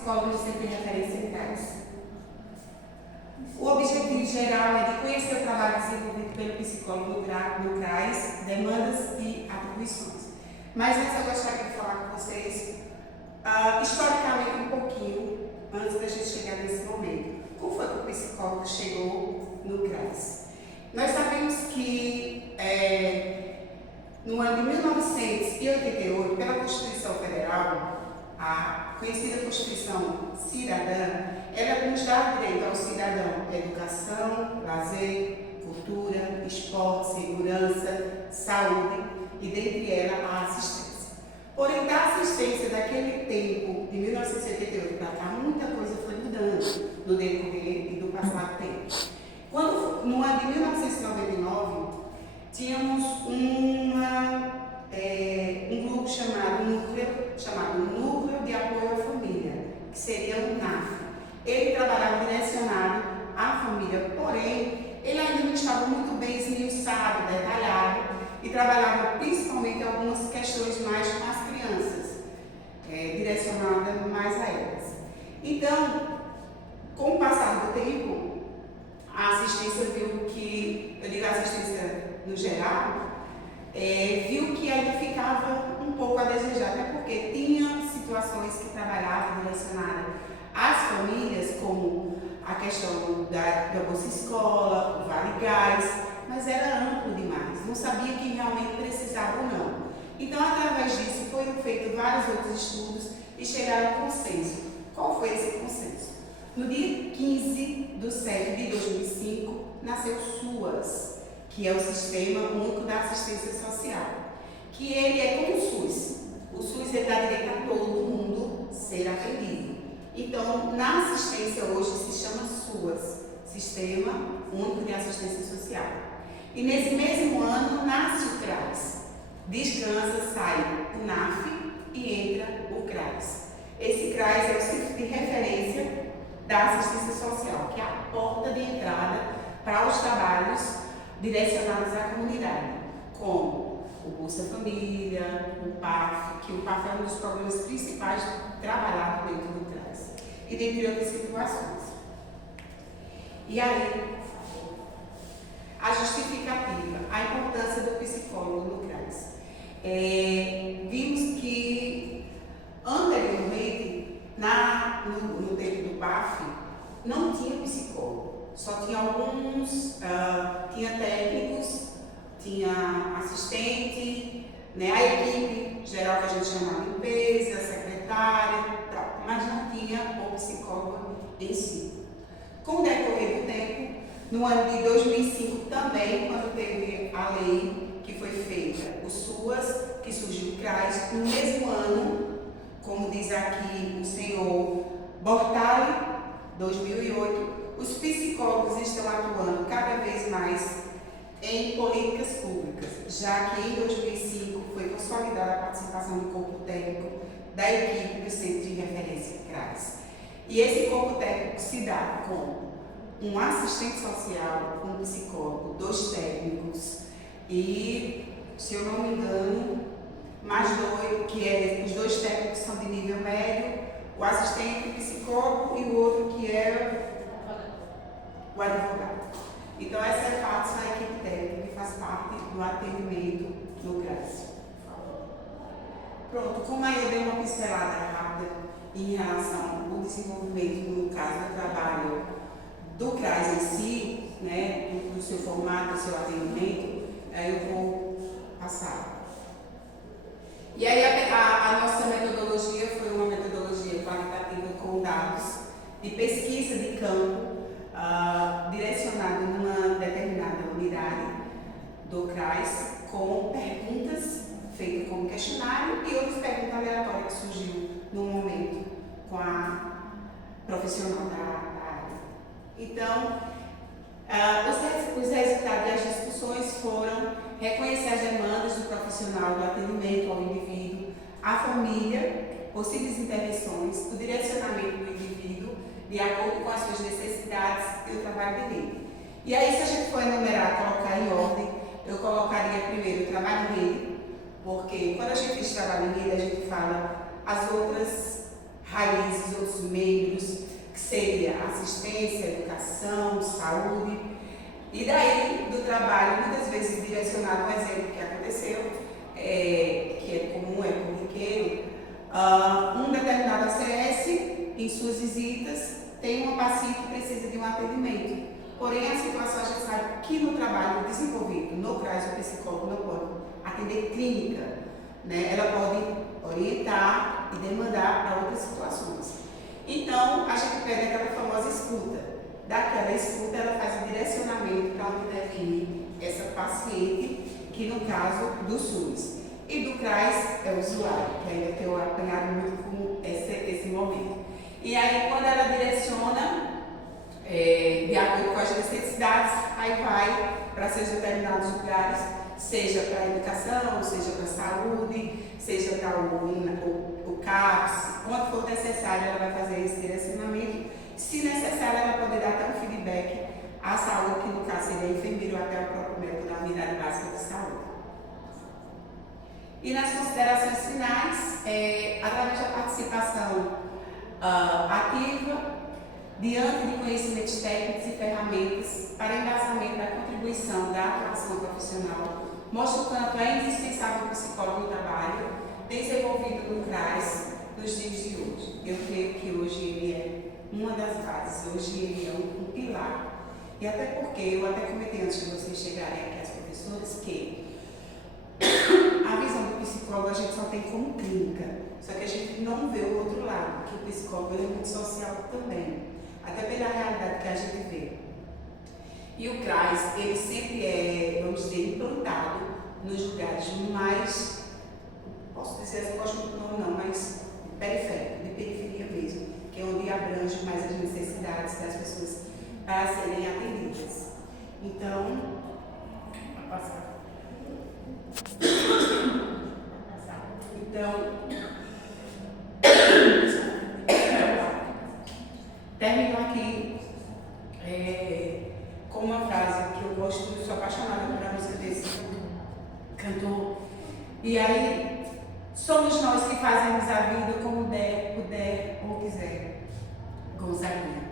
psicólogos de Centro de Referência em CRAS. O objetivo geral é de conhecer o trabalho desenvolvido pelo psicólogo no CRAS, demandas e atribuições. Mas antes eu gostaria de falar com vocês, historicamente um pouquinho, antes da gente chegar nesse momento. Como foi que o psicólogo chegou no CRAS? Nós sabemos que no ano de 1988, pela Constituição Federal, a conhecida Constituição Cidadã, ela nos dá direito ao cidadão educação, lazer, cultura, esporte, segurança, saúde e, dentre elas, a assistência. Porém, da assistência daquele tempo, de 1988 para cá, muita coisa foi mudando no decorrer e do passado tempo. Quando, no ano de 1999, tínhamos um grupo chamado Núcleo de Apoio à Família, que seria o NAF. Ele trabalhava direcionado à família, porém, ele ainda não estava muito bem esmiuçado, detalhado, e trabalhava principalmente algumas questões mais com as crianças, direcionada mais a elas. Então, com o passar do tempo, a assistência viu que, eu digo a assistência no geral, viu que ainda ficava um pouco a desejar, até porque tinha situações que trabalhavam direcionadas às famílias, como a questão da Bolsa Escola, o Vale Gás, mas era amplo demais, não sabia quem realmente precisava ou não. Então, através disso, foram feitos vários outros estudos e chegaram ao consenso. Qual foi esse consenso? No dia 15/7/2005, nasceu o SUAS, que é o Sistema Único da Assistência Social, que ele é como o SUS. O SUS dá direito a todo mundo ser atendido. Então, na assistência hoje se chama SUAS, Sistema Único de Assistência Social. E nesse mesmo ano nasce o CRAS. Descansa, sai o NAF e entra o CRAS. Esse CRAS é o Centro de Referência da Assistência Social, que é a porta de entrada para os trabalhos direcionados à comunidade, como o Bolsa Família, o PAF, que o PAF é um dos programas principais trabalhados dentro do CRAS, e dentre outras situações. E aí, a justificativa, a importância do psicólogo no CRAS. Vimos que, anteriormente, no tempo do PAF, não tinha psicólogo, só tinha alguns, tinha técnicos, tinha assistente, né, a equipe geral que a gente chama de limpeza, secretária, tal, mas não tinha o psicólogo em si. Com o decorrer do tempo, no ano de 2005 também, quando teve a lei que foi feita, o SUAS, que surgiu o CRAS, no mesmo ano, como diz aqui o senhor Bortali, 2008, os psicólogos estão atuando cada vez mais em políticas públicas, já que em 2005 foi consolidada a participação do corpo técnico da equipe do Centro de Referência CRAS. E esse corpo técnico se dá com um assistente social, um psicólogo, 2 técnicos e, se eu não me engano, mais 2, os 2 técnicos são de nível médio, o assistente psicólogo e o outro que é o advogado. Então, essa parte são a equipe técnica que faz parte do atendimento no CRAS. Pronto, como aí eu dei uma pincelada rápida em relação ao desenvolvimento, no caso do trabalho do CRAS em si, né, do seu formato, do seu atendimento, eu vou passar. E aí a nossa metodologia foi uma metodologia qualitativa com dados de pesquisa de campo, direcionado numa determinada unidade do CRAS, com perguntas feitas como questionário e outras perguntas aleatórias que surgiu no momento com a profissional da área. Então, os resultados das discussões foram reconhecer as demandas do profissional do atendimento ao indivíduo, à família, possíveis intervenções, o direcionamento do indivíduo de acordo com as suas necessidades e o trabalho dele. E aí, se a gente for enumerar, colocar em ordem, eu colocaria primeiro o trabalho em rede, porque quando a gente diz trabalho em rede, a gente fala as outras raízes, outros membros, que seria assistência, educação, saúde. E daí, do trabalho, muitas vezes direcionado, um exemplo que aconteceu, que é comum, é corriqueiro, um determinado ACS, em suas visitas, tem uma paciente que precisa de um atendimento. Porém, a situação a gente sabe que no trabalho desenvolvido no CRAS, o psicólogo não pode atender clínica, né? Ela pode orientar e demandar para outras situações. Então, a gente pede aquela famosa escuta. Daquela escuta, ela faz o direcionamento para onde deve ir essa paciente, que no caso do SUS. E do CRAS é o usuário, que ainda tem apanhado muito com esse momento. E aí, quando ela direciona, de acordo com as necessidades, aí vai para seus determinados lugares, seja para a educação, seja para a saúde, seja para o CAPS, quando for necessário ela vai fazer esse direcionamento. Se necessário, ela pode dar até um feedback à saúde, que no caso seria enfermeiro ou até o próprio médico da unidade básica de saúde. E nas considerações finais, através da participação ativa, diante de conhecimentos técnicos e ferramentas para embasamento da contribuição da atuação profissional, mostra o quanto é indispensável o psicólogo no trabalho, desenvolvido no CRAS nos dias de hoje. Eu creio que hoje ele é uma das bases, hoje ele é um pilar. E até porque, eu até comentei antes de vocês chegarem aqui, as professoras, que a visão do psicólogo a gente só tem como clínica, só que a gente não vê o outro lado, que o psicólogo é muito social também. Até pela realidade que a gente vê. E o CRAS, ele sempre é, vamos dizer, implantado nos lugares mais, posso dizer assim, gosto muito do nome não, mas periférico, de periferia mesmo, que é onde abrange mais as necessidades das pessoas para serem atendidas. Então, termino aqui com uma frase que eu gosto, sou apaixonada por a música desse cantor. E aí, somos nós que fazemos a vida como der, puder ou quiser. Gonzaguinha.